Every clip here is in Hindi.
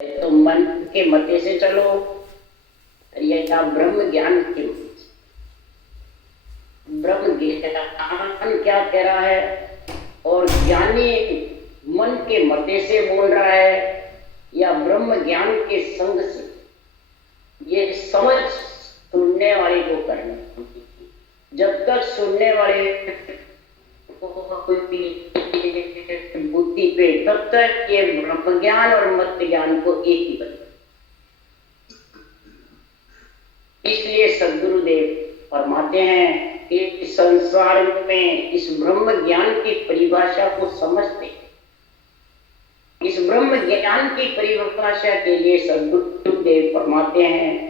तो मन के मते से चलो या ब्रह्म ज्ञान के ब्रह्म ज्ञान क्या कह रहा है और ज्ञानी मन के मते से बोल रहा है या ब्रह्म ज्ञान के संग से, ये समझ सुनने वाले को करना। जब तक सुनने वाले बुद्धि पे, तब तक ये ब्रह्म ज्ञान और मत ज्ञान को एक ही बने। इसलिए सद्गुरुदेव फरमाते हैं कि इस संसार में इस ब्रह्म ज्ञान की परिभाषा को समझते, इस ब्रह्म ज्ञान की परिभाषा के लिए सद्गुरुदेव फरमाते हैं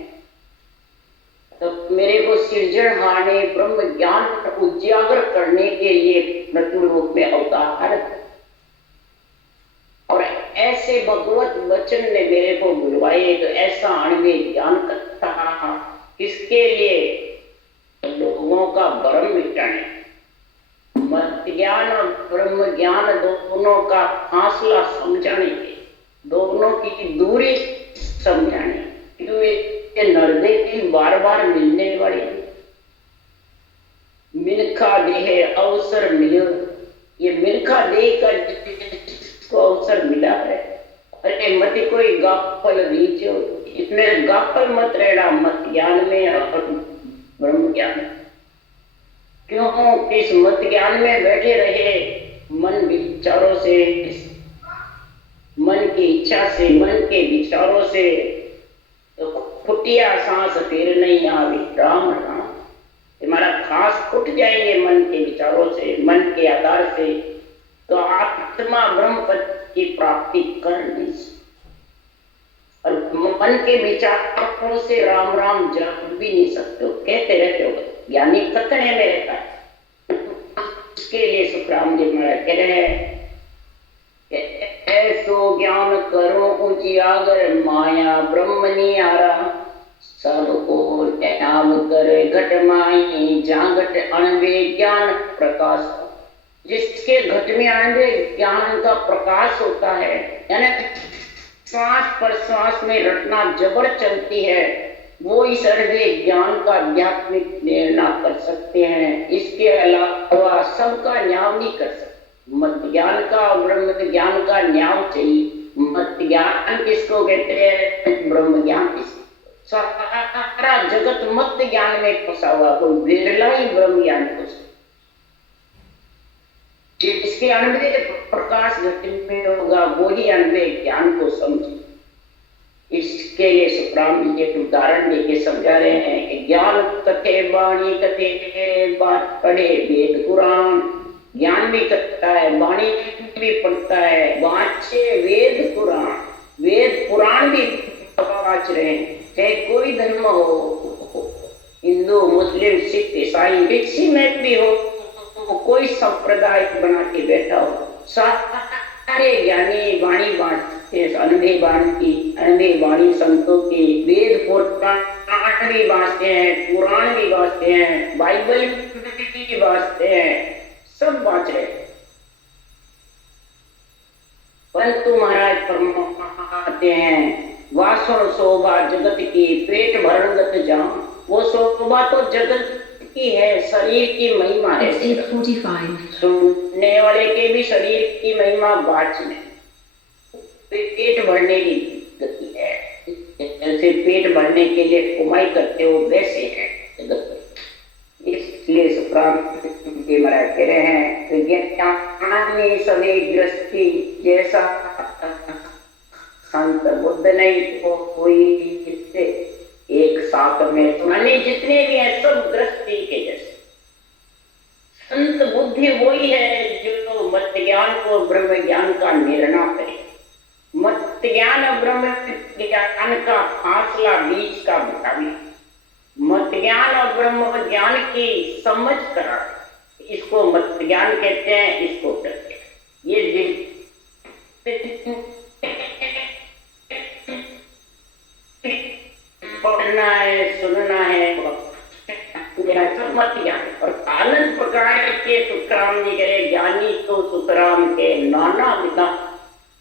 तो मेरे को सृजनहार ने ब्रह्म ज्ञान उजागर करने के लिए मृत्यु रूप में अवतार, और ऐसे भगवत वचन ने मेरे को बुलवाए तो ऐसा अणवे ज्ञान करता किसके लिए, लोगों का भ्रम मिटाने, मत ज्ञान और ब्रह्म ज्ञान दोनों का फासला समझाने के, दोनों की दूरी समझाने। ये नर्दे की बार बार मिलने वाली मिल्खा देह अवसर मिले, ये मिल्खा देह का जिसको अवसर मिला है, अरे मत कोई गाफल रीचो, इसमें गाफल मत रहना मत ज्ञान में और ब्रह्म ज्ञान। क्यों इस मत ज्ञान में बैठे रहे मन विचारों से, मन की इच्छा से, मन के विचारों से, तो फुटिया सांस फिर नहीं आवे राम राम। हमारा खास फुट जाएंगे मन के विचारों से, मन के आधार से, तो आत्मा ब्रह्म पद की प्राप्ति कर नहीं सकती। और मन के विचारों से राम राम जप भी नहीं सकते हो, कहते रहते हो, ज्ञानी कथने में रहता है। इसके लिए सुखराम जी महाराज कह रहे हैं ऐसो ज्ञान करो उजियागर माया ब्रह्म नियारा, सबको नाम करे घट माई जागट अणवे ज्ञान प्रकाश। जिसके घट में अणवे ज्ञान का प्रकाश होता है, यानी श्वास पर श्वास में रटना जबर चलती है, वो इस अणवे ज्ञान का आध्यात्मिक निर्णय कर सकते हैं। इसके अलावा सबका न्याय नहीं कर सकते। मत ज्ञान का और ब्रह्म ज्ञान का न्याय चाहिए। मत ज्ञान किसको कहते हैं, ब्रह्म ज्ञान किसको, सारा जगत मत ज्ञान में फंसा हुआ, कोई बिरला ही ब्रह्म ज्ञान को। जिसके अनवे प्रकाश घट में होगा वो ही अनवे ज्ञान को समझे। इसके लिए सुखराम जी के उदाहरण देके समझा रहे हैं कि ज्ञान कथे वाणी कथे बात पढ़े वेद पुराण, ज्ञान भी करता है, वाणी भी पढ़ता है, वाचे वेद पुराण, वेद पुराण भी वाच रहे हैं। चाहे कोई धर्म हो, हिंदू मुस्लिम सिख ईसाई किसी में भी हो, कोई संप्रदाय बना के बैठा हो, सारे ज्ञानी वाणी बांटते, अनुभवी बांटती, अनुभवी वाणी संतों की, वेद पुराण भी बांटते हैं, पुराण भी बांटते हैं, बाइबल भी बांटते हैं, सब बांच रहे। परंतु महाराज फरमाते हैं वासण शोभा जगत की पेट भरणगत जाम, वो शोभा तो जगत की है, शरीर की महिमा है। सुनने वाले के भी शरीर की महिमा बाच में, पेट भरने की गति है। जैसे पेट भरने के लिए कमाई करते हो वैसे है जगत। इसलिए सुखराम जी महाराज कह रहे हैं ज्ञानी सभी दृष्टि जैसा संत बुद्ध नहीं तो कोई एक साथ में सुनाने जितने भी हैं सब दृष्टि के जैसे। संत बुद्धि वही है जो मत ज्ञान को ब्रह्म ज्ञान का निर्णय करे। मत ज्ञान और ब्रह्म ज्ञान का फासला बीच का बतावे, मत ज्ञान और ब्रह्म ज्ञान की समझ करा, इसको मत ज्ञान कहते हैं, इसको कहते हैं। ये पढ़ना है, सुनना है, सब मत ज्ञान। और आनंद प्रकार के सुखराम जी करे ज्ञानी तो सुखराम के नाना विधा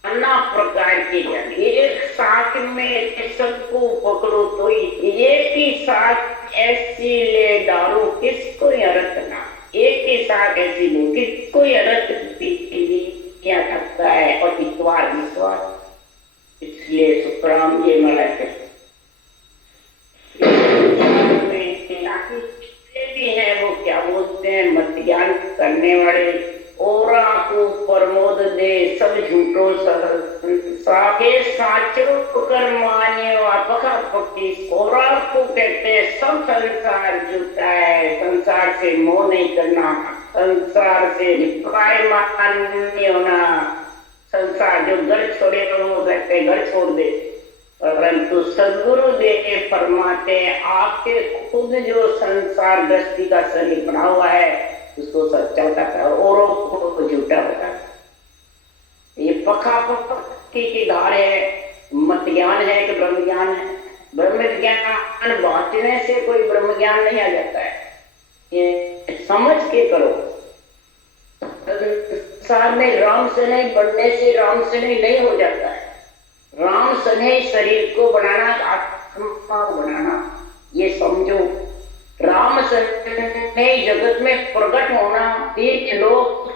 नाना प्रकार के ज्ञान, एक साथ हाथ में सबको पकड़ो तो एक ही साथ ऐसी ले डालो किसको रखना, एक ही साथ ऐसी लो किसको रख दिया सकता है। और विश्वास विश्वास इसलिए सुखराम ये मनाते भी है, वो क्या बोलते हैं, मत ज्ञान करने वाले। ओरा को प्रमोद दे सब झूठो साके साचो कर मान्यो पका पक्की। ओरा को कहते सब संसार झूठा है, संसार से मोह नहीं करना, संसार से रिपाय मान्य होना। संसार जो घर छोड़े तो वो कहते घर छोड़ दे, परंतु सदगुरु देव फरमाते आपके खुद जो संसार दृष्टि का शरीर बना हुआ है उसको सच्चा बताता है, औरों को झूठा बताता है। ये पखा पक्की की धार है, मत ज्ञान है कि ब्रह्म ज्ञान है। ब्रह्म ज्ञान बांटने से कोई ब्रह्म ज्ञान नहीं आ जाता है, ये समझ के करो। संसार में राम से नहीं बढ़ने से राम से नहीं हो जाता है। राम सने शरीर को बनाना, आत्मा को बनाना, ये समझो। राम सने जगत में प्रकट होना, तीन लोग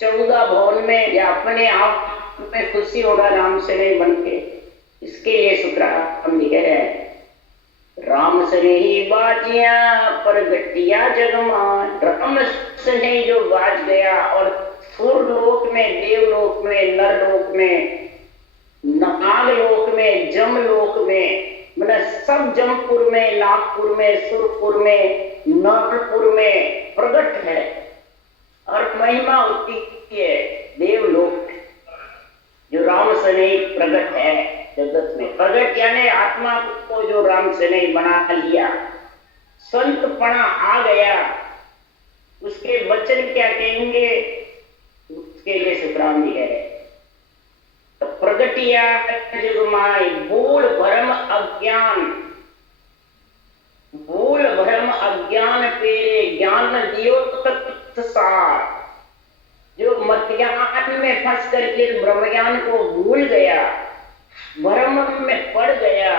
14 भवन में या अपने आप में खुशी होना राम से नहीं बन के। इसके लिए सुखराम लिख रहे हैं, राम सने ही बाजिया प्रगटिया जगमान। राम सने जो बाज गया और सुरलोक में, देवलोक में, नरलोक में, नागलोक में, जमलोक में, मतलब सब जमपुर में, नागपुर में, सुरपुर में, नरपुर में प्रकट है और महिमा होती है देवलोक जो राम से नहीं प्रकट है जगत में। प्रकट यानी आत्मा को जो राम से नहीं बना लिया, संतपना आ गया, उसके वचन क्या कहेंगे, उसके लिए सुखराम जी है प्रगटिया जुगमाई भूल भ्रम अज्ञान। भूल भ्रम अज्ञान पेरे ज्ञान दियो तत्सार। जो मत ज्ञान में फंस करके ब्रह्म ज्ञान को भूल गया, भ्रम में पड़ गया,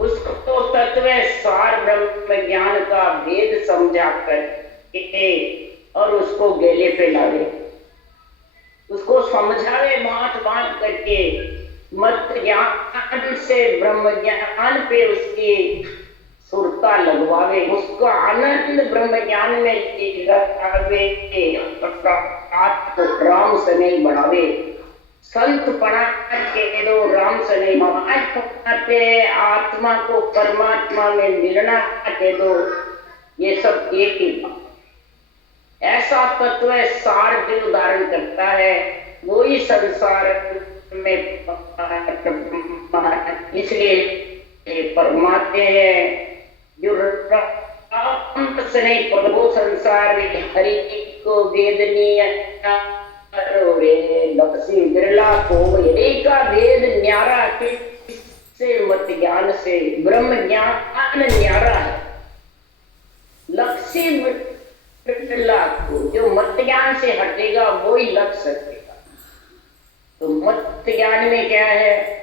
उसको तत्व सार ब्रह्म ज्ञान का भेद समझा कर और उसको गेले पे लावे, उसको समझावे बात बात करके, मत ज्ञान से ब्रह्म ज्ञान पे उसकी सुरता लगवावे, उसका आनंद ब्रह्म ज्ञान में राम से नहीं बढ़ावे। संत पढ़ा के दो राम से नहीं बढ़ाते, आत्मा को परमात्मा में मिलना के दो, ये सब एक ही बात। ऐसा तत्व सार जो धारण करता है वही संसार में, इसलिए परमात्मा है जो से नहीं प्रभु संसार में हरि को वेदनीय लक्ष्मी बिरला को का भेद न्यारा से मत ज्ञान से ब्रह्म ज्ञान न्यारा है। लक्ष्मी को जो मत ज्ञान से हटेगा वो ही लग सकेगा। तो मत ज्ञान में क्या है,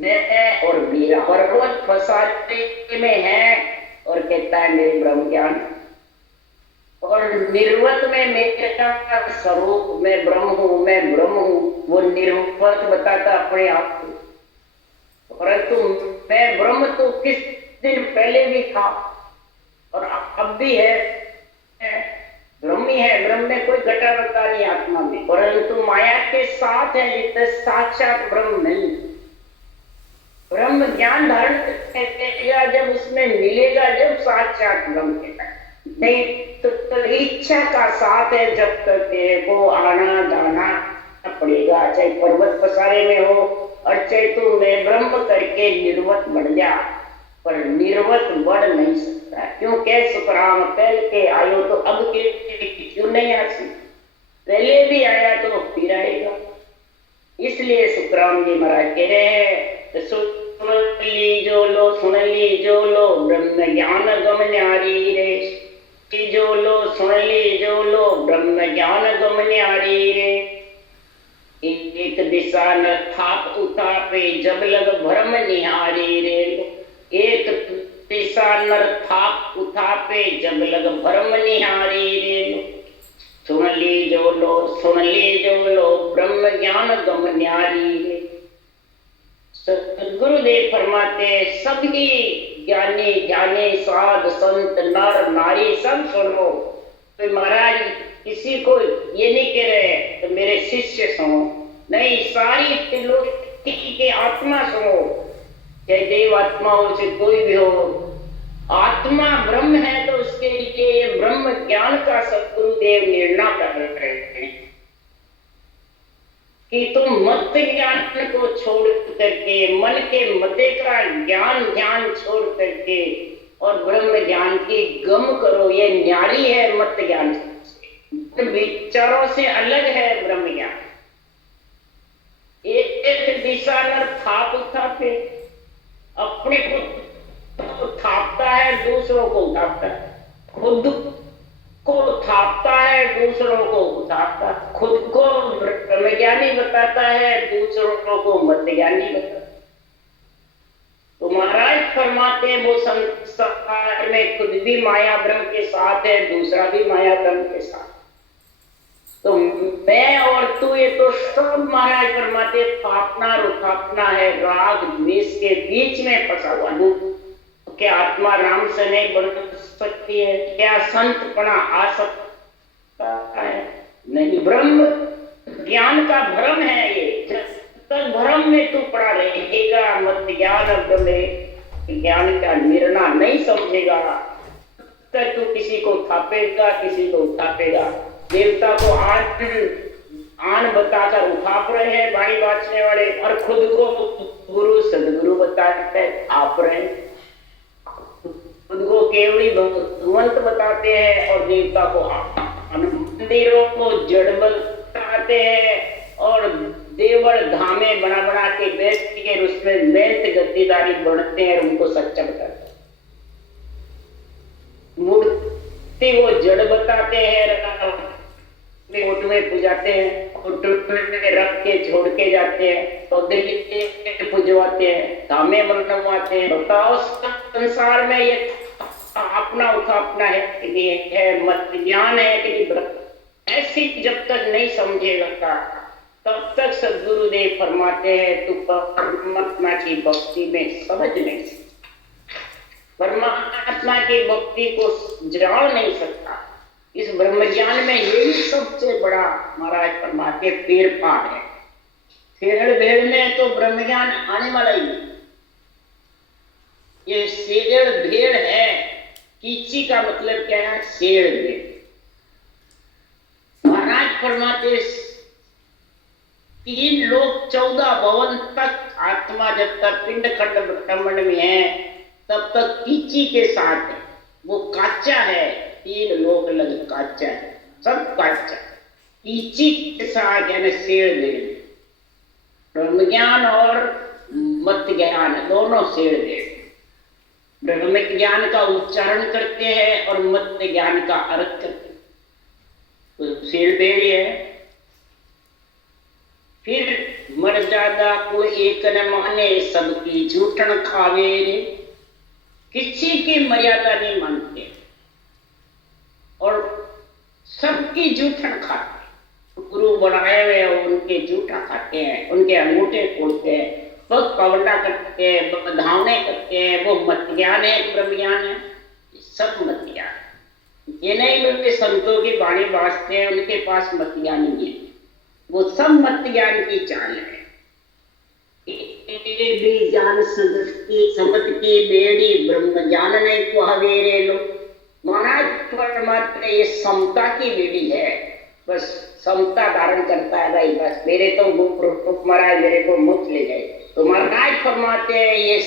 मैं और मेरा पर्वत फसाते में है और कहता है मेरे ब्रह्म ज्ञान, और निर्वत में मेरा स्वरूप मैं ब्रह्म हूं, मैं ब्रह्म हूं, वो निर्वत बताता अपने आप को। परंतु मैं ब्रह्म तो किस दिन पहले भी था और अब भी है, ब्रह्म ही है। ब्रह्म में कोई घटावता नहीं आत्मा में, परंतु माया के साथ है जितने साक्षात ब्रह्म नहीं। ब्रह्म ज्ञान धारण करेगा जब उसमें मिलेगा, जब साक्षात ब्रह्म के नहीं तो इच्छा का साथ है। जब तक तेरे को आना जाना पड़ेगा, चाहे पर्वत पसारे में हो और चाहे तू मैं ब्रह्म करके निर्वत बढ़ जा, पर निर्वत बढ़ नहीं सकता। क्यों कह सुखराम पहले के आयो तो अब के क्यों नहीं आ सकती, पहले भी आया तो फिर आएगा। इसलिए सुखराम जी महाराज कह रहे हैं, सुन ली जो लो, सुन ली जो लो, ब्रह्म ज्ञान गम न्यारी रे। जो लो सुन ली जो लो, ब्रह्म ज्ञान गम न्यारी रे। एक दिशा न थाप उतापे जब लग भ्रम निहारी रे लो। एक दिशा नर थाप उतापे जब लग भ्रम निहारी रे लो। सुन लीजो लो सुन लीजो लो ब्रह्म ज्ञान गम न्यारी रे। गुरुदेव फरमाते सभी ज्ञानी ज्ञानी साध संत नर नारी सब सुनो। तो महाराज किसी को ये नहीं कह रहे तो मेरे शिष्य सुनो, नहीं सारी त्रिलोकी के आत्मा सुनो, चाहे देव आत्माओं से कोई भी हो। आत्मा ब्रह्म है तो उसके लिए ब्रह्म ज्ञान का सदगुरुदेव निर्णय कर रहे हैं कि तुम मत ज्ञान को छोड़ करके मन के मते का ज्ञान छोड़ करके और ब्रह्म ज्ञान की गम करो। ये न्यारी है मत ज्ञान से, विचारों से अलग है ब्रह्म ज्ञान। एक दिशा न थाप उठाते, अपने को तो थापता है दूसरों को उठाता है, खुद को थापता है दूसरों को उठाता, खुद को ब्रह्मज्ञानी बताता है दूसरों को मध्यज्ञानी बताता। तो महाराज फरमाते वो संसार में खुद भी माया ब्रह्म के साथ है, दूसरा भी माया ब्रह्म के साथ। तो मैं और तू ये तो सब महाराज फरमाते थापना और उठापना है, राग द्वेष के बीच में फंसा हुआ। क्या आत्मा राम से नहीं बन सकती है? क्या संतपना आ सकता है? नहीं। ब्रह्म ज्ञान का भ्रम है ये। जब तक भ्रम में तू पड़ा रहेगा, मत ज्ञान ब्रह्म ज्ञान का निर्णय नहीं समझेगा, तब तू किसी को थापेगा किसी को उठापेगा। देवता को आन बताकर उठाप रहे हैं बाणी बांचने वाले, और खुद को गुरु सदगुरु बताकर आप रहे हैं। खुद को केवली भगवंत बताते हैं और देवता को मंदिरों को जड़ बताते हैं और देवड़ धामे बना बना के बैठ के उसमें मेहनत गद्दीदारी बढ़ते हैं और उनको सच्चा बताते हैं। मूर्ति वो जड़ बताते हैं, उठ में पुजाते हैं, उठ में रख के छोड़ के जाते हैं, पौधे पुजवाते हैं, धामे बनवाते हैं। बताओ संसार में ये अपना उठापना है मत ज्ञान है कि नहीं? ऐसी जब तक नहीं समझेगा तब तक सदगुरुदेव फरमाते हैं तू परमात्मा की भक्ति में समझ नहीं सकता, परमात्मा की भक्ति को जान नहीं सकता। इस ब्रह्म ज्ञान में यही सबसे बड़ा महाराज फरमाते पेड़ पाड़ है। फेड़ भेड़ में तो ब्रह्म ज्ञान आने वाला ही नहीं। ये शेड़ भेड़ है, कीची का मतलब क्या है? शेड़ भेड़। महाराज फरमाते 3 लोक 14 भवन तक आत्मा जब तक पिंड खंड ब्रह्मांड में है तब तक कीची के साथ है, वो काचा है। 3 लोक लग काचा है, सब काचा। कीची के साथ यानी शेड़ भेड़। ब्रह्म ज्ञान और मत ज्ञान दोनों शेड़ भेड़। ब्रह्म ज्ञान का उच्चारण करते हैं और मत ज्ञान का अर्थ करते हैं, तो शेड़ भेड़ है। फिर मर्यादा को एक न माने सबकी झूठन खावे रे। किसी की मर्यादा नहीं मानते और सबकी जूठन खाते। गुरु बनाए हुए उनके जूठा खाते हैं, उनके अंगूठे खोलते हैं, पग पवड़ा करते हैं, बधावने करते हैं। वो मत ज्ञान है, ब्रह्म ज्ञान है, सब मत ज्ञान। ये नहीं उनके संतों की बाणी बाजते हैं उनके पास मत ज्ञान नहीं है, वो सब मत ज्ञान की चाल है। भी ज्ञान समझ की बेड़ी ब्रह्म ज्ञान नहीं को हवेरे लो। महाराज परमात्मा ये समता की बेड़ी है, बस समता धारण करता है भाई, बस मेरे तो मुख महाराज मेरे को मुख ले जाए। तो महाराज फरमाते हैं ये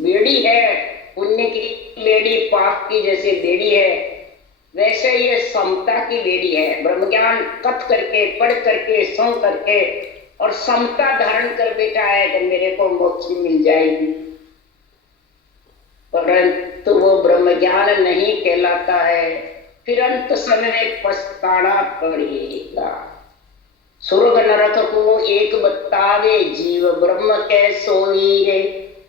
बेड़ी है, पुण्य की बेड़ी पाप की जैसे बेड़ी है, वैसे ये समता की बेड़ी है। ब्रह्म ज्ञान कथ करके पढ़ करके सुन करके और समता धारण कर बैठा है कि मेरे को मोक्ष मिल जाएगी, परंतु वो ब्रह्म ज्ञान नहीं कहलाता है। फिर अंत समय पछताना पड़ेगा। स्वर्ग नरक को एक बतावे, जीव ब्रह्म के सोई रे।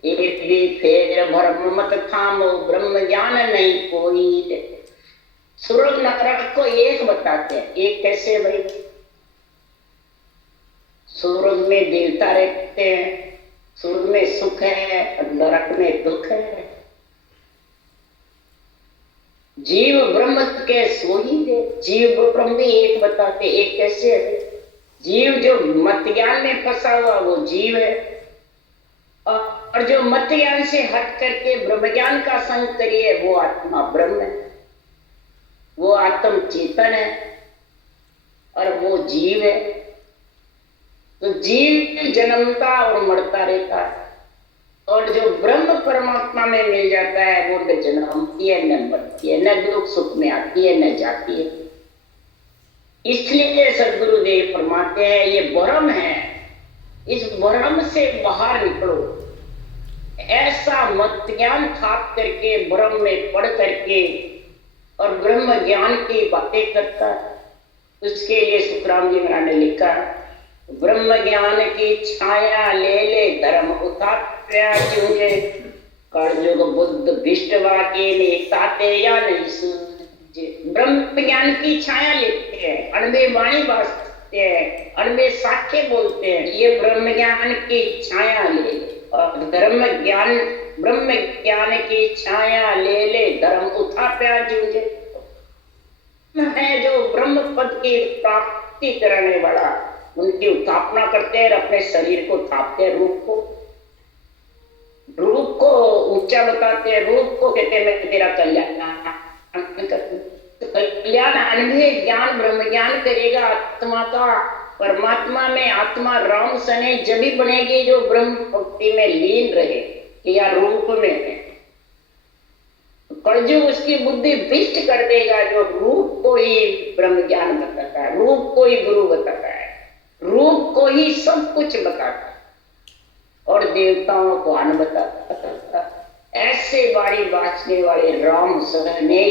एक भी फेर भ्रम मत थामो, ब्रह्म ज्ञान नहीं कोई रे। स्वर्ग नरक को एक बताते हैं। एक कैसे भाई? स्वर्ग में देवता रहते हैं, स्वर्ग में सुख है और नरक में दुख है। जीव ब्रह्म के सोई दे, जीव ब्रह्म भी एक बताते। एक कैसे है? जीव जो मत ज्ञान में फंसा हुआ वो जीव है, और जो मत ज्ञान से हट करके ब्रह्म ज्ञान का संग करिए वो आत्मा ब्रह्म है, वो आत्म चेतन है और वो जीव है। तो जीव जन्मता और मरता रहता है, और जो ब्रह्म परमात्मा में मिल जाता है वो न जन्मती है न मरती है, न दुख सुख में आती है न जाती है। इसलिए सद्गुरुदेव फरमाते हैं ये भ्रम है, इस भ्रम से बाहर निकलो। ऐसा मत ज्ञान थाप करके भ्रम में पढ़ करके और ब्रह्म ज्ञान की बातें करता है, उसके लिए सुखराम जी महाराज ने लिखा, ब्रह्म ज्ञान की छाया ले ले धर्म उताप्या चूंगे, कलयुग बुद्ध विष्टवा के नेताते या नहीं सूझे। ब्रह्म ज्ञान की छाया लेते हैं, अणबे वाणी बांटते हैं, अणबे साक्ष्य बोलते हैं, ये ब्रह्म ज्ञान की छाया ले ले। और ब्रह्म ज्ञान की छाया ले ले धर्म उताप्या चूंगे है जो ब्रह्म पद की प्राप्ति करने वाला, उनकी उत्थापना करते हैं, अपने शरीर को थापते हैं, रूप को ऊंचा बताते हैं, रूप को कहते हैं मैं तेरा कल्याण अनुभव ज्ञान ब्रह्म ज्ञान करेगा आत्मा का। परमात्मा में आत्मा राम सने जब भी बनेगी जो ब्रह्म भक्ति में लीन रहे या रूप में। कलयुग उसकी बुद्धि विष्ट कर देगा जो रूप को ही ब्रह्म ज्ञान बताता है, रूप को ही गुरु बताता है, रूप को ही सब कुछ बताता है और देवताओं को अन्न बताता। ऐसे बाड़ी बांचने वाले राम सने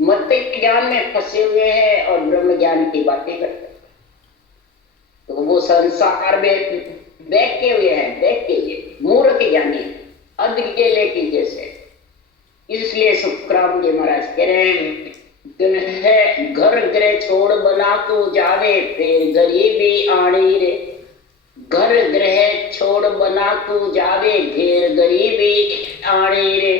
मत ज्ञान में फंसे हुए हैं और ब्रह्म ज्ञान की बातें करते हैं, तो वो संसार में बैठे हुए हैं, बैठे हुए मूर्ख ज्ञानी अधकेले की जैसे। इसलिए सुखराम जी महाराज कह रहे हैं, घर गृह छोड़ बना तू जावे, फिर गरीबी आनी रे। घर गृह छोड़ बना तू जावे, घेर गरीबी आनी रे।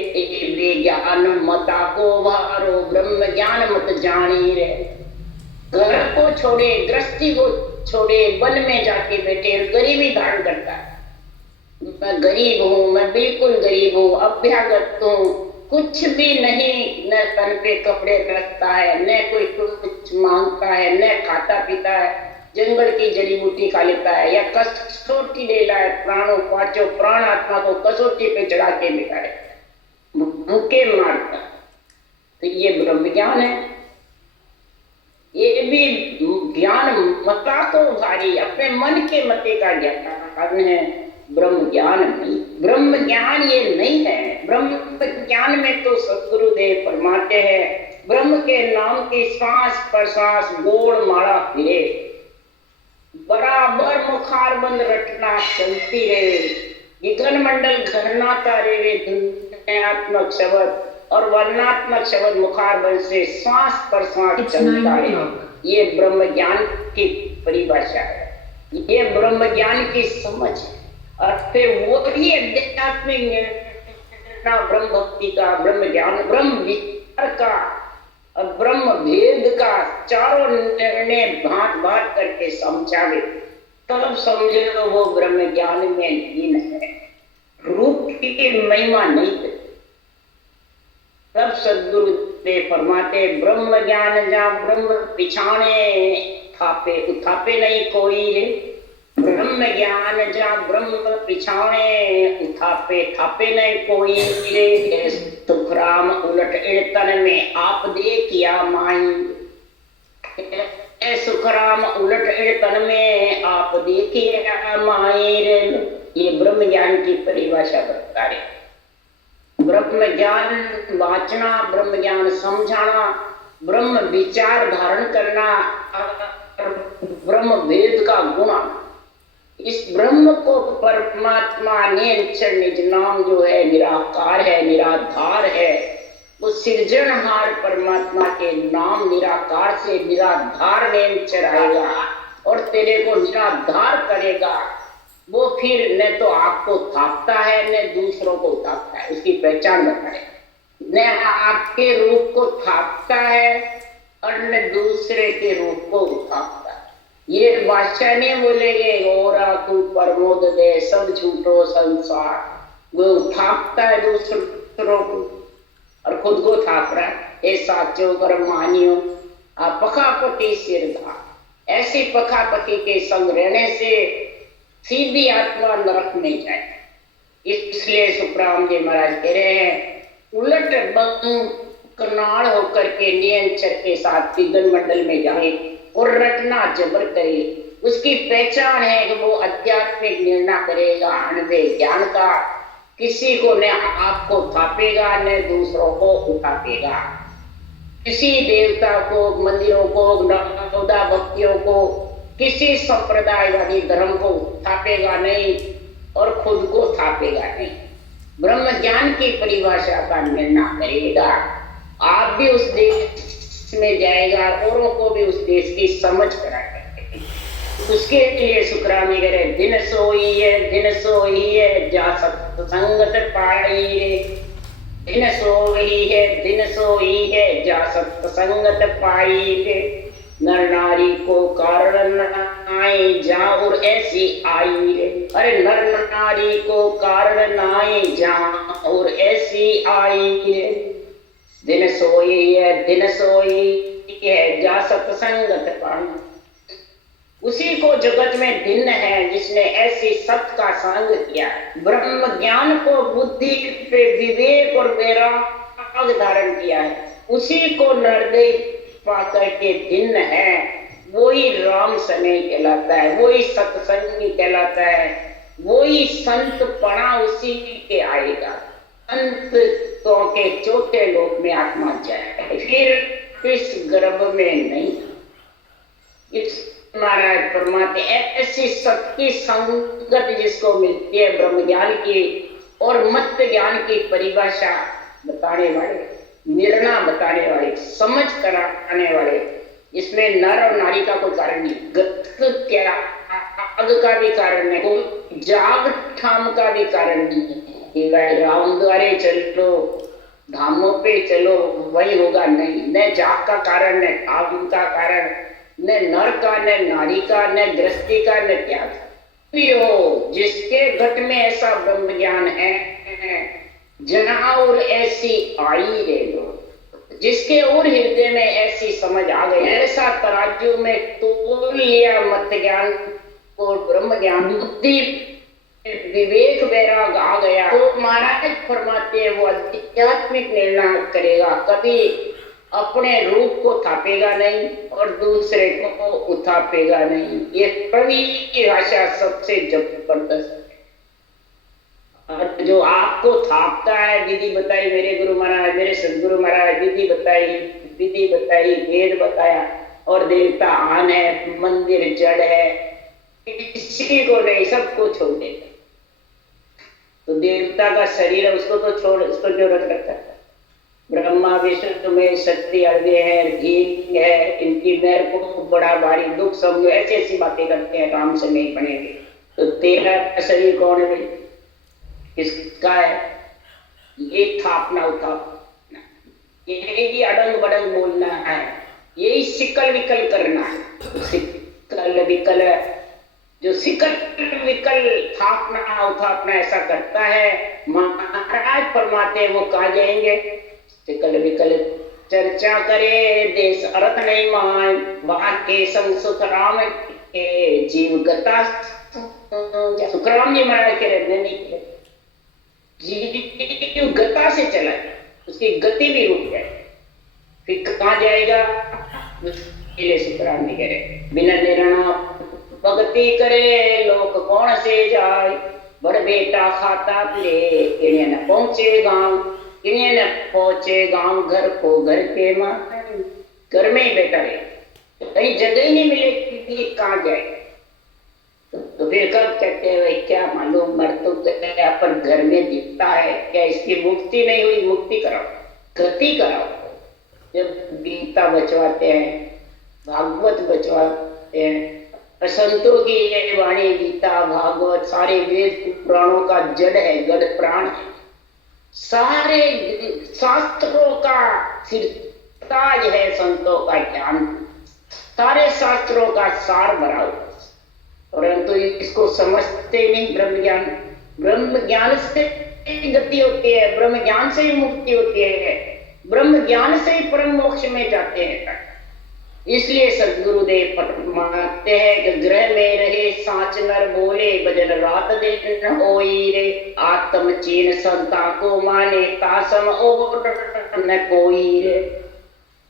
ज्ञान मता को वारो, ब्रह्म ज्ञान मत जानी रे। घर को छोड़े, गृहस्थी को छोड़े, वन में जाके बैठे गरीबी धारण करता है। मैं गरीब हूँ, मैं बिल्कुल गरीब हूँ, अभ्यागत हूँ, कुछ भी नहीं, न तन पे कपड़े रखता है, न कोई कुछ मांगता है, न खाता पीता है, जंगल की जड़ी बूटी खा लेता है या कसौटी ले रहा है, प्राणों पांचों प्राण आत्मा को कसौटी पे चढ़ा के बैठा है, भूखे मारता। तो ये ब्रह्म ज्ञान है, ये भी ज्ञान मता को भारी, अपने मन के मते का ज्ञान है, ब्रह्म ज्ञान नहीं। ब्रह्म ज्ञान ये नहीं है। ब्रह्म ज्ञान में तो सद्गुरुदेव फरमाते हैं, ब्रह्म के नाम की सांस पर सांस गोड़ मारा फिरे, बराबर मुखार बंद रटना चलती रहे। गगन मंडल घरना तारे वे धुन्यात्मक शब्द और वर्णात्मक शब्द मुखार बंद से सांस पर सांस चलता रहे। ये ब्रह्म ज्ञान की परिभाषा है, ये ब्रह्म ज्ञान की समझ है। और फिर वो ही आध्यात्मिक ब्रह्म भक्ति का, ब्रह्म ज्ञान, ब्रह्म विचार का और ब्रह्म भेद का चारों निर्णय भांत भांत करके समझावे, तब समझे वो ब्रह्म ज्ञान में लीन है, रूप की महिमा नहीं है। तब सद्गुरु देव फरमाते, ब्रह्म ज्ञान जा ब्रह्म पिछाने, थापे उथापे नहीं कोई रे। ब्रह्म ज्ञान जा ब्रह्म पिछाने, उथापे थापे नहीं कोई रे। सुखराम उलट इड़तन में आप दे किया माई, सुखराम उलट इड़तन में आप दे किया माई रे। ये ब्रह्म ज्ञान की परिभाषा बता रहे। ब्रह्म ज्ञान वाचना, ब्रह्म ज्ञान समझाना, ब्रह्म विचार धारण करना, ब्रह्म वेद का गुण आना। इस ब्रह्म को परमात्मा निरंतर निज नाम जो है, निराकार है, निराधार है, वो सृजनहार परमात्मा के नाम निराकार से निराधार निरंतर आएगा और तेरे को निराधार करेगा। वो फिर न तो आपको थापता है न दूसरों को थापता है, उसकी पहचान बताए। न आपके रूप को थापता है और न दूसरे के रूप को थापता है। ये बादशाह नहीं बोलेंगे गोरा तू प्रमोद दे सब झूठो संसार, वो थापता है दूसरों को और खुद को थाप रहा है। ए साचो कर्म मानियो पखापति सिरधार। ऐसी पखापति के संग रहने से सीधी आत्मा नरक में जाए। इसलिए सुखराम जी महाराज कह रहे हैं, उलट बंग कनाड़ होकर के नियंचर के साथ विघन मंडल में जाए और रटना जबर करे। उसकी पहचान है कि वो आध्यात्मिक निर्णय करेगा अनवे ज्ञान का, किसी को न आपको थापेगा न दूसरों को उठापेगा, किसी देवता को, मंदिरों को, नवदा भक्तियों को, किसी संप्रदायवादी धर्म को थापेगा नहीं और खुद को थापेगा नहीं। ब्रह्म ज्ञान की परिभाषा का निर्णय करेगा। आप भी उस देश में जाएगा, औरों को भी उस देश की समझ कराएगा। उसके लिए सुखराम जी कह रहे, दिन सोई है जा सत्संगत पाई रे। दिन सोई है जा सत्संगत पाई रे। नर नारी को कारण आए जा और ऐसी आई रे। अरे नर नारी को कारण आए जा और ऐसी आई रे। दिन सोई है जा सत्संगत पाई। उसी को जगत में दिन है जिसने ऐसी सत्य का संग किया। ब्रह्म ज्ञान को बुद्धि पे विवेक और वैराग धारण किया है। उसी को नरदेव पाकर के दिन है, वही राम समय कहलाता है, वही सत्संगी कहलाता है, वही संत पणा उसी के आएगा। संतों के चौथे लोक में आत्मा जाए, फिर इस गर्भ में नहीं। इस महाराज परमात्मा ऐसी सत्य संगत जिसको मिलती है ब्रह्म ज्ञान की और मत ज्ञान की परिभाषा बताने वाले, निर्णय बताने वाले, समझ कराने वाले। इसमें नर और नारी का कोई कारण नहीं, गत क्या अग का भी कारण नहीं, कोई जाग ठाम का भी कारण नहीं है। राम द्वारे चलो, धामों पे चलो, वही होगा नहीं। न जाग का कारण, न ठाम का कारण, न नर का, न नारी का, न गृहस्थी का, न त्याग। जिसके घट में ऐसा ब्रह्म ज्ञान है, जना और ऐसी आई रे लो, जिसके और हृदय में ऐसी समझ आ गई, ऐसा तराजू में तोल लिया मत ज्ञान और ब्रह्म ज्ञान, बुद्धि विवेक वैराग आ गया, तो महाराज फरमाते हैं वो आध्यात्मिक निर्णय करेगा। कभी अपने रूप को थापेगा नहीं और दूसरे को उठापेगा नहीं। ये कवि की भाषा सबसे जबरदस्त है। जो आपको थापता है, विधि बताई मेरे गुरु महाराज, मेरे सदगुरु महाराज, विधि बताई, वेद बताया, और देवता आन है, मंदिर जड़ है, किसी को नहीं, सबको छोड़ देता। तो देवता का शरीर है, उसको तो छोड़, उसको जो रख रखा है। ब्रह्मा विष्णु में शक्ति अड़े है, घी है, इनकी मेहर को बड़ा भारी दुख समझो, ऐसी ऐसी बातें करते हैं, राम से नहीं बनेंगे। तो तेरा शरीर कौन है, किसका है? ये थापना उठापना, यही अड़ंग बड़ंग बोलना है, यही सिकल विकल करना है। सिकल विकल, जो सिकल विकल थापना उठापना ऐसा करता है, महाराज फरमाते वो कहा जाएंगे, सिकल विकल चर्चा करे देश अर्थ नहीं मान, वहां के संग सुखराम के जीव गता। सुखराम जी महाराज के रहने नहीं किया, जीव गता से चला जाए, उसकी गति भी रुक जाए, फिर कहाँ जाएगा? सुखराम जी कह रहे, बिना निर्णय भक्ति करे लोक कौन से जाए, बड़ बेटा खाता ले किने न पहुंचे गांव, किने न पहुंचे गांव, घर को घर के मां, घर में ही बैठा रहे। कहीं जगह ही नहीं मिलेगी कि ये कहाँ जाए। तो फिर कब कहते हैं भाई क्या मालूम, मर तो गया पर घर में दिखता है, क्या इसकी मुक्ति नहीं हुई? मुक्ति कराओ, गति कराओ। जब गीता बचवाते हैं, भागवत बचवाते हैं, संतों की ये वाणी गीता भागवत सारे वेद पुराणों का जड़ है, गढ़ प्राण है, सारे शास्त्रों का सिरताज है संतों का ज्ञान, सारे शास्त्रों का सार भरा हुआ, परंतु इसको समझते नहीं। ब्रह्म ज्ञान से गति होती है, ब्रह्म ज्ञान से ही मुक्ति होती है, ब्रह्म ज्ञान से ही परम मोक्ष में जाते हैं। इसलिए सदगुरुदेव फरमाते हैं कि ग्रह में रहे साच नर बोले, भजन रात दिन होई रे, आत्म चीन संता को माने, तासम और न कोई रे।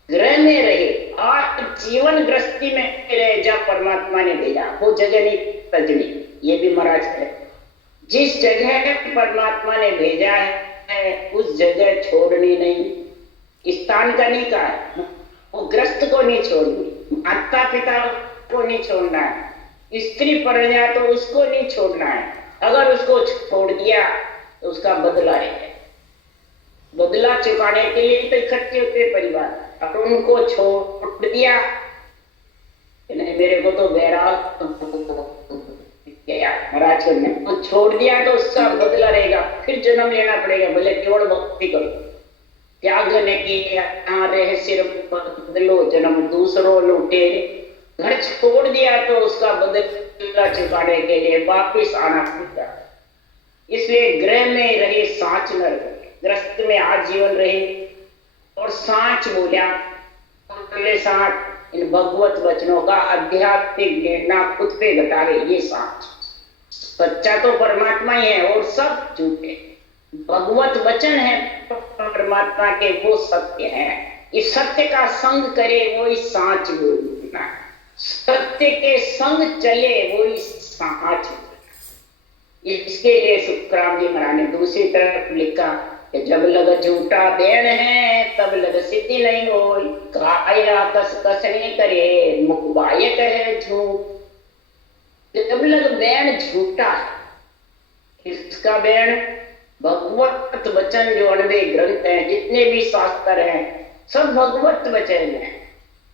ग्रह में रहे, आज जीवन गृहस्थी में रहे, जहाँ परमात्मा ने भेजा वो जगह नहीं तजनी, ये भी महाराज है। जिस जगह परमात्मा ने भेजा है उस जगह छोड़नी नहीं। स्थान का नहीं कहा, वो ग्रस्त को नहीं छोड़नी, माता पिता को नहीं छोड़ना है, स्त्री पर जाए तो उसको नहीं छोड़ना है। अगर उसको छोड़ दिया तो उसका बदला है, बदला चुकाने के लिए तो इकट्ठे होते परिवार। अगर उनको छोड़ दिया, नहीं मेरे को तो बहरा महाराज ने तो छोड़ दिया तो उसका बदला रहेगा, फिर जन्म लेना पड़ेगा, भले केवल भक्ति करो, त्याग ने किया रहे सिर बदलो जन्म दूसरों लूटे। घर छोड़ दिया तो उसका बदला चुकाने के लिए वापिस आना पड़ता। इसलिए ग्रह में रहे साच न रहे, ग्रस्त में आजीवन रहे। और साच बोलिया अगले साथ इन भगवत वचनों का आध्यात्मिक निर्णय खुद पे घटावे, ये साच। सच्चा तो परमात्मा ही है और सब झूठे, भगवत वचन है परमात्मा के, वो सत्य है। इस सत्य का संग करे वो ही साच बोलना, सत्य के संग चले वो ही साच। इसके लिए सुखराम जी महाराज ने दूसरी तरफ लिखा कि जब लग झूठा बैण है तब लग सिद्धि नहीं हो, कायरा कस कस नहीं करे मुखबाय कहे झूठ। जब लग बैण झूठा है, किसका बैण? भगवत वचन जो अनवे ग्रंथ हैं, जितने भी शास्त्र हैं सब भगवत वचन हैं।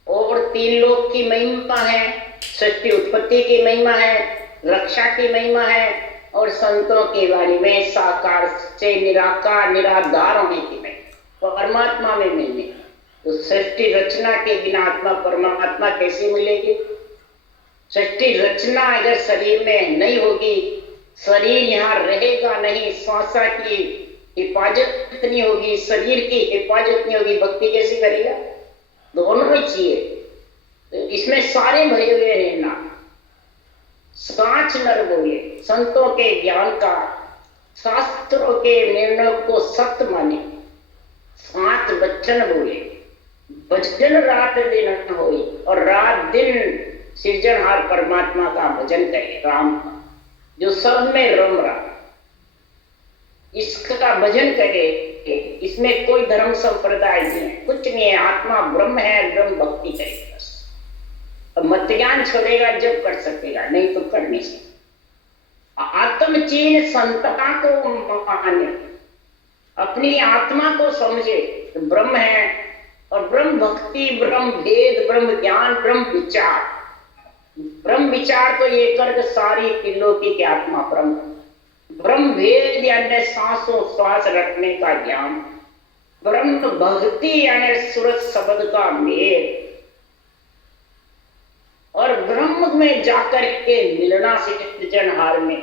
और तीन लोक की महिमा है, सृष्टि उत्पत्ति की महिमा है, रक्षा की महिमा है, और संतों के बारे में साकार से निराकार निराधार होने की महिमा, परमात्मा में नहीं है। तो सृष्टि रचना के बिना आत्मा परमात्मा कैसे मिलेगी? सृष्टि रचना अगर शरीर में नहीं होगी, शरीर यहाँ रहेगा नहीं, श्वासा की हिफाजत नहीं होगी, शरीर की हिफाजत नहीं होगी, भक्ति कैसे करेगा? दोनों ही चाहिए। तो इसमें सारे भरे हुए रहना, साच नर बोले, संतों के ज्ञान का, शास्त्रों के निर्णय को सत्य माने, साच वचन बोले, भजन रात दिन होई, और रात दिन सृजनहार परमात्मा का भजन करे, राम का जो सब में रम रहा, इसका भजन करे। इसमें कोई धर्म संप्रदाय नहीं है, कुछ नहीं है, आत्मा ब्रह्म है, ब्रह्म भक्ति करेगा बस। मत ज्ञान छोड़ेगा जब कर सकेगा, नहीं तो कर नहीं सकता। आत्मचीन संतता को माने, अपनी आत्मा को समझे तो ब्रह्म है, और ब्रह्म भक्ति, ब्रह्म भेद, ब्रह्म ज्ञान, ब्रह्म विचार। ब्रह्म विचार तो ये कर सारी त्रिलोकी की आत्मा ब्रह्म, ब्रह्म भेद यानी सांसों श्वास रखने का ज्ञान, ब्रह्म भक्ति यानी सूरज शब्द का मेल, और ब्रह्म में जाकर के मिलना से सृजनहार में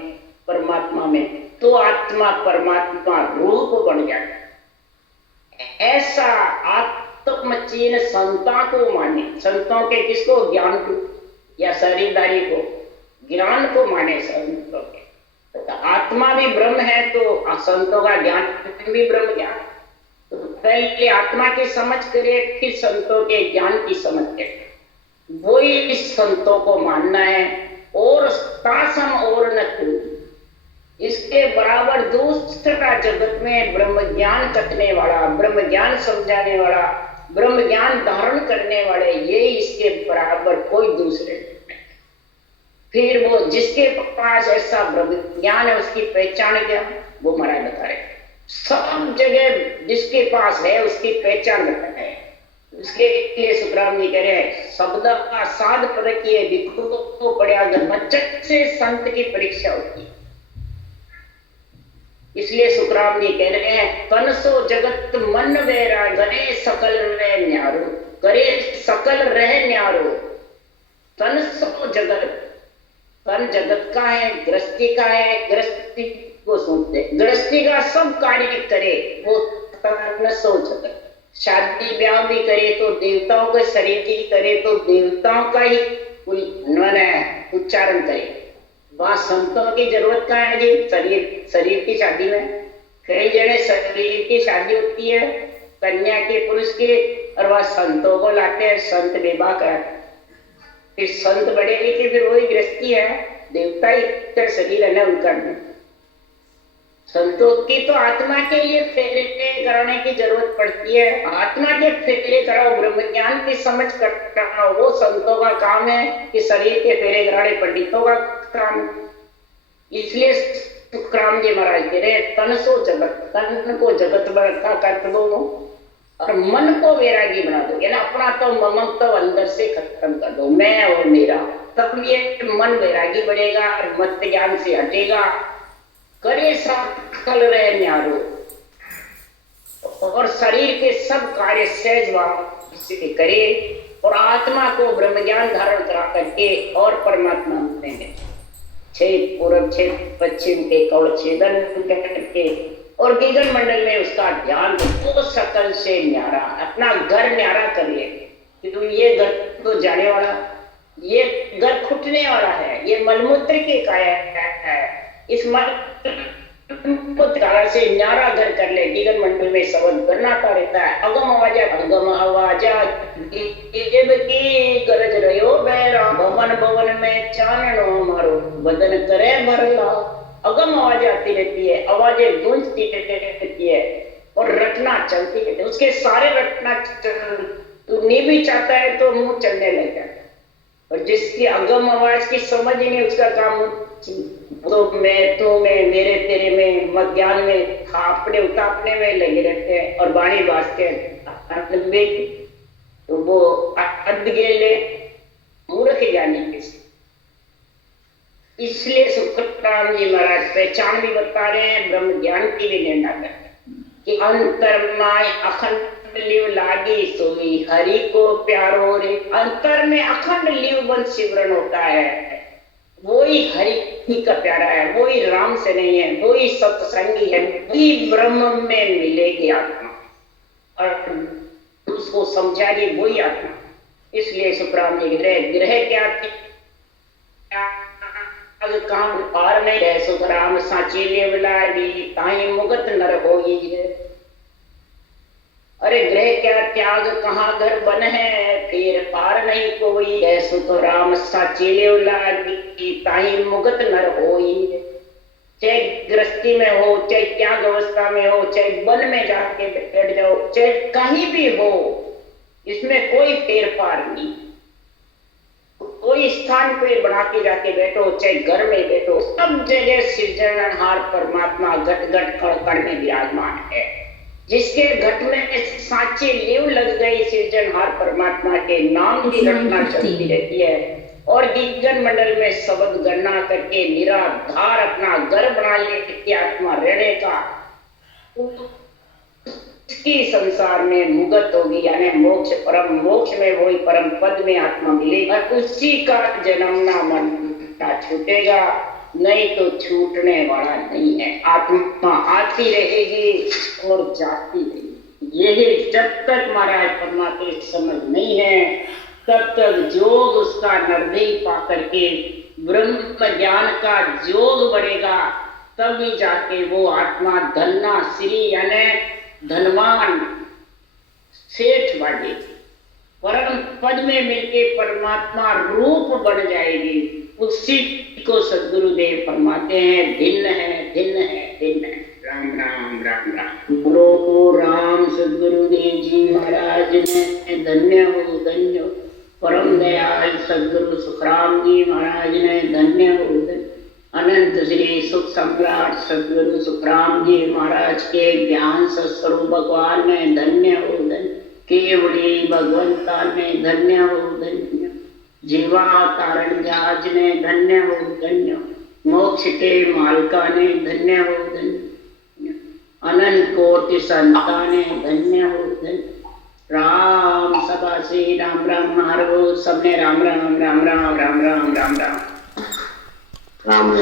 परमात्मा में, तो आत्मा परमात्मा रूप बन जाए। ऐसा आत्मचीन संता को माने, संतों के किसको? ज्ञान को या शरीरदारी को? ज्ञान को माने संतों के। तो आत्मा भी ब्रह्म है तो संतों का ज्ञान भी ब्रह्म ज्ञान। तो पहले आत्मा की समझ करे, फिर संतों के ज्ञान की समझ करे, वही संतों को मानना है। और तासम और न इसके बराबर दूसरा जगत में ब्रह्म ज्ञान कथने वाला, ब्रह्म ज्ञान समझाने वाला, ब्रह्म ज्ञान धारण करने वाले ये इसके बराबर कोई दूसरे नहीं। फिर वो जिसके पास ऐसा ब्रह्म ज्ञान है उसकी पहचान क्या, वो महाराज बता रहे सब जगह जिसके पास है उसकी पहचान बताए। उसके लिए सुखराम जी कह रहे हैं शब्द का साध परखिए भिक्षु को पढ़ा मच्चक से संत की परीक्षा होती है। इसलिए सुखराम जी कह रहे हैं तन सो जगत मन वेरा गरे सकल रह न्यारो, करे सकल रह न्यारो। तन सो जगत, तन जगत का है, गृहस्थी का है, गृहस्थी को सोचते, गृहस्थी का सब कार्य करे वो तन सो जगत। शादी ब्याह भी करे तो देवताओं के शरीर की करे तो देवताओं का ही उच्चारण करे। वहां संतों की जरूरत कहाँ है जी, शरीर की शादी में। कई जगह शरीर की शादी होती है कन्या के पुरुष की, और वह संतों को लाते हैं, संत विवाह कराते। फिर संत बढ़ेगी कि फिर वही गृहस्थी है, देवता ही शरीर है ना उनका। संतों की तो आत्मा के लिए फेरे कराने की जरूरत पड़ती है। आत्मा के फेरे कराओ, ब्रह्म ज्ञान की समझ करना वो संतों का काम है कि शरीर के फेरे कराने पंडितों का काम। इसलिए सुखराम जी महाराज कह रहे तन सो जगत, तन को जगत का कर दो और मन को वैरागी बना दो, यानी अपना तो ममत्व तो अंदर से खत्म कर दो, मैं और मेरा। तब ये मन वैरागी बढ़ेगा और मत ज्ञान से हटेगा। करे सकल रह न्यारो, और शरीर के सब कार्य सहज भाव से करे और आत्मा को ब्रह्म ज्ञान धारण करा करके और परमात्मा में छह पूर्व छह पश्चिम के कौड़ छेदन करके और गगन मंडल में उसका ध्यान तो सकल से न्यारा, अपना घर न्यारा कर ले कि तुम ये घर तो जाने वाला, ये घर खुटने वाला है, ये मलमूत्र के काया है। इस से न्यारा घर कर ले। गगन मंडल में शब्द बनाता रहता है अगम आवाजा की गरज रहो बैरा, भवन भवन में चाननो मारो बदन करे भरला। अगम आवाज आती रहती है, आवाजें गूंजती रहती है और रटना चलती रहती है। उसके सारे रटना तू नहीं भी चाहता है तो मुंह चलने लग जाता है। और जिसकी अगम आवाज की समझ ही नहीं उसका काम तो मैं तो मैं मेरे तेरे में मत ज्ञान में खापने उतापने में लगे रहते हैं और बाणी बाजते हैं। तो वो अर्ध गेले मूर्ख ज्ञानी किसी। इसलिए सुखराम जी महाराज पहचान भी बता रहे हैं, ब्रह्म ज्ञान की भी निर्णय करते हैं कि अंतर माय अखंड लिव लागी सोई हरि को प्यारो रे। अंतर में अखंड लिव बन सिमरन होता है, वही हरि का प्यारा है, वही राम से नहीं है, वही सत्संगी है, वही ब्रह्म में मिलेगी आत्मा और उसको समझा दी वही आत्मा। इसलिए सुखराम जी ग्रह क्या काम पार नहीं है, सुखराम साची लेवलागी ताई मुगत नर होगी। अरे ग्रह क्या त्याग कहाँ घर बन है, फिर पार नहीं कोई है, सुखराम साची लेवलागी ताई मुगत नर होई। चाहे गृहस्थी में हो, चाहे त्याग अवस्था में हो, चाहे वन में जाके बैठ जाओ, चाहे कहीं भी हो, इसमें कोई फेर पार नहीं। कोई स्थान पे बना के जाके बैठो, चाहे घर में बैठो, सब जगह सृजनहार परमात्मा घट घट कण कण में विराजमान है। जिसके घट में साची लीव लग गई सृजनहार परमात्मा के नाम की घटना चलती रहती है और गगन मंडल में शब्द गणना करके निराधार अपना घर बना लेती आत्मा रहने का, उसकी संसार में मुगत होगी, यानी मोक्ष परम मोक्ष में वही परम पद में आत्मा मिलेगा। उसी का जन्म ना मरना छूटेगा, नहीं तो छूटने वाला नहीं है। आत्मा आती रहेगी और जाती रहेगी। यही जब तक महाराज परमात्मा की समझ नहीं है तब तक जोग उसका निर्दयी पा करके ब्रह्म ज्ञान का जोग बढ़ेगा, तभी जाके वो आत्मा धन्ना श्री यानी धनवान सेठ बढ़ेगी, परम पद में मिलके परमात्मा रूप बन जाएगी। उसी को सदगुरुदेव फरमाते हैं भिन्न है भिन्न है भिन्न है। राम राम राम राम। बोलो राम सदगुरुदेव। मुनि जी महाराज ने धन्य हो धन्य हो। परम दयाल सदगुरु सुखराम जी महाराज ने धन्य हो धन्य। अनंत श्री सुख सम्राट सदगुरु सुखराम जी महाराज के ज्ञान सत्स्वरूप भगवान ने धन्य हो धन्य। केवड़ी भगवंता ने धन्य हो धन्य। जीवा तारण जाज ने धन्य हो धन्य। मोक्ष के मालका ने धन्य हो धन्य। अनंत कोटि संता ने धन्य हो धन्य। राम सभा से राम राम मारो सबने राम राम राम राम राम राम राम राम राम।